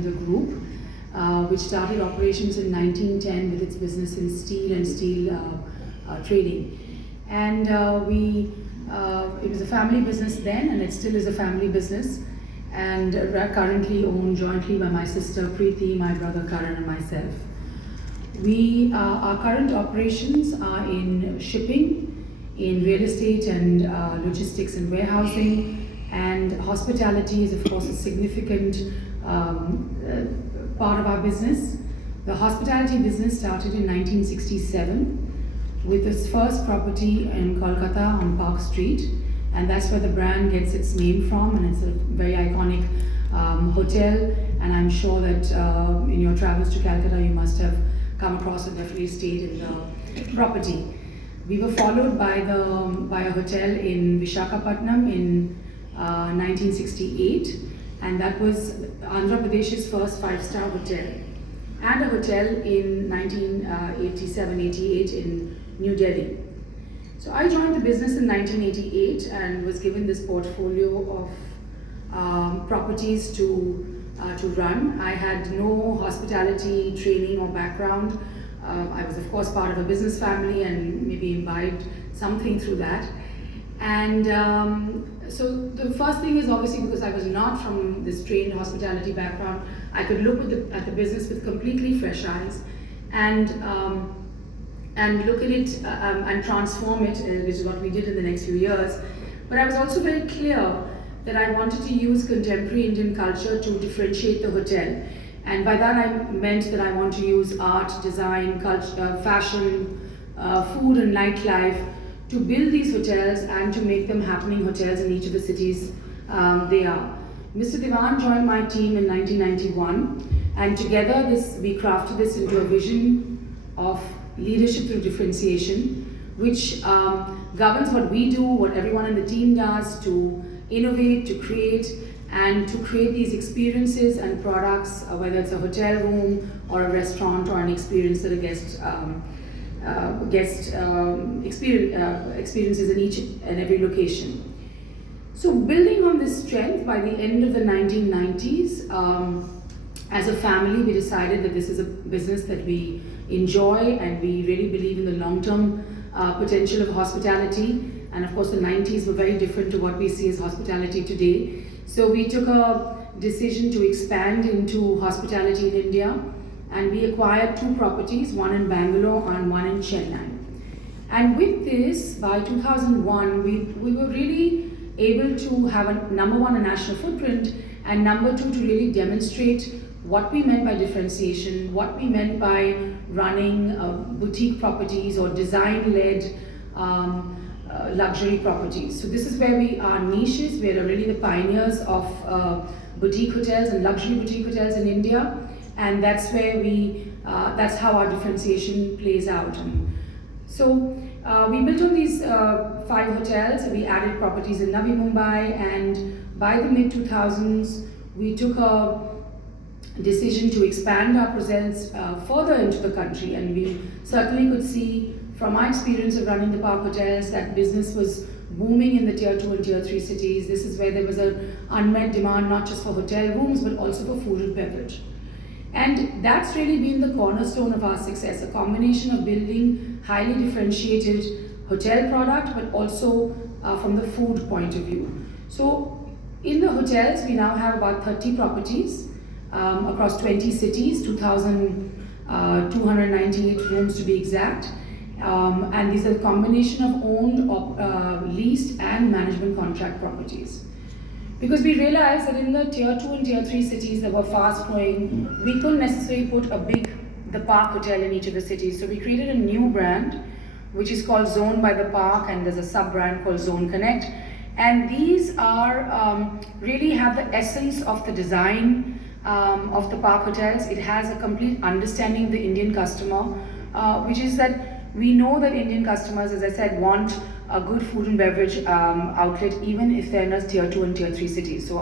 The group, which started operations in 1910 with its business in steel and steel trading. And it was a family business then, and it still is a family business, and currently owned jointly by my sister Preeti, my brother Karan, and myself. Our current operations are in shipping, in real estate and logistics and warehousing, and hospitality is of course a significant part of our business. The hospitality business started in 1967 with its first property in Kolkata on Park Street, and that's where the brand gets its name from, and it's a very iconic hotel, and I'm sure that in your travels to Calcutta you must have come across and definitely stayed in the property. We were followed by a hotel in Visakhapatnam in 1968, and that was Andhra Pradesh's first five-star hotel, and a hotel in 1987-88 in New Delhi. So I joined the business in 1988 and was given this portfolio of properties to run. I had no hospitality training or background. I was of course part of a business family and maybe imbibed something through that. And so the first thing is obviously because I was not from this trained hospitality background, I could look at the business with completely fresh eyes and look at it and transform it, which is what we did in the next few years. But I was also very clear that I wanted to use contemporary Indian culture to differentiate the hotel. And by that I meant that I want to use art, design, culture, fashion, food and nightlife to build these hotels and to make them happening hotels in each of the cities they are. Mr. Diwan joined my team in 1991, and together we crafted this into a vision of leadership through differentiation, which governs what we do, what everyone in the team does to innovate, to create, and to create these experiences and products, whether it's a hotel room or a restaurant or an experience that a guest experiences in each and every location. So building on this strength, by the end of the 1990s, as a family we decided that this is a business that we enjoy and we really believe in the long-term potential of hospitality. And of course the 90s were very different to what we see as hospitality today. So we took a decision to expand into hospitality in India, and we acquired two properties, one in Bangalore and one in Chennai. And with this, by 2001, we were really able to have number one, a national footprint, and number two, to really demonstrate what we meant by differentiation, what we meant by running boutique properties or design-led luxury properties. So this is where our niches. We are really the pioneers of boutique hotels and luxury boutique hotels in India, and that's where that's how our differentiation plays out. And so we built on these 5 hotels. We added properties in Navi Mumbai, and by the mid-2000s we took a decision to expand our presence further into the country, and we certainly could see from my experience of running the Park Hotels that business was booming in the tier 2 and tier 3 cities. This is where there was an unmet demand, not just for hotel rooms but also for food and beverage. And that's really been the cornerstone of our success, a combination of building highly differentiated hotel product but also from the food point of view. So in the hotels we now have about 30 properties across 20 cities, 2,298 rooms to be exact. And these are a combination of owned, leased and management contract properties. Because we realized that in the tier 2 and tier 3 cities that were fast growing, we couldn't necessarily put the Park Hotel in each of the cities. So we created a new brand which is called Zone by the Park, and there's a sub-brand called Zone Connect. And these are really have the essence of the design of the Park Hotels. It has a complete understanding of the Indian customer, which is that we know that Indian customers, as I said, want a good food and beverage outlet even if they're in a tier 2 and tier 3 cities. So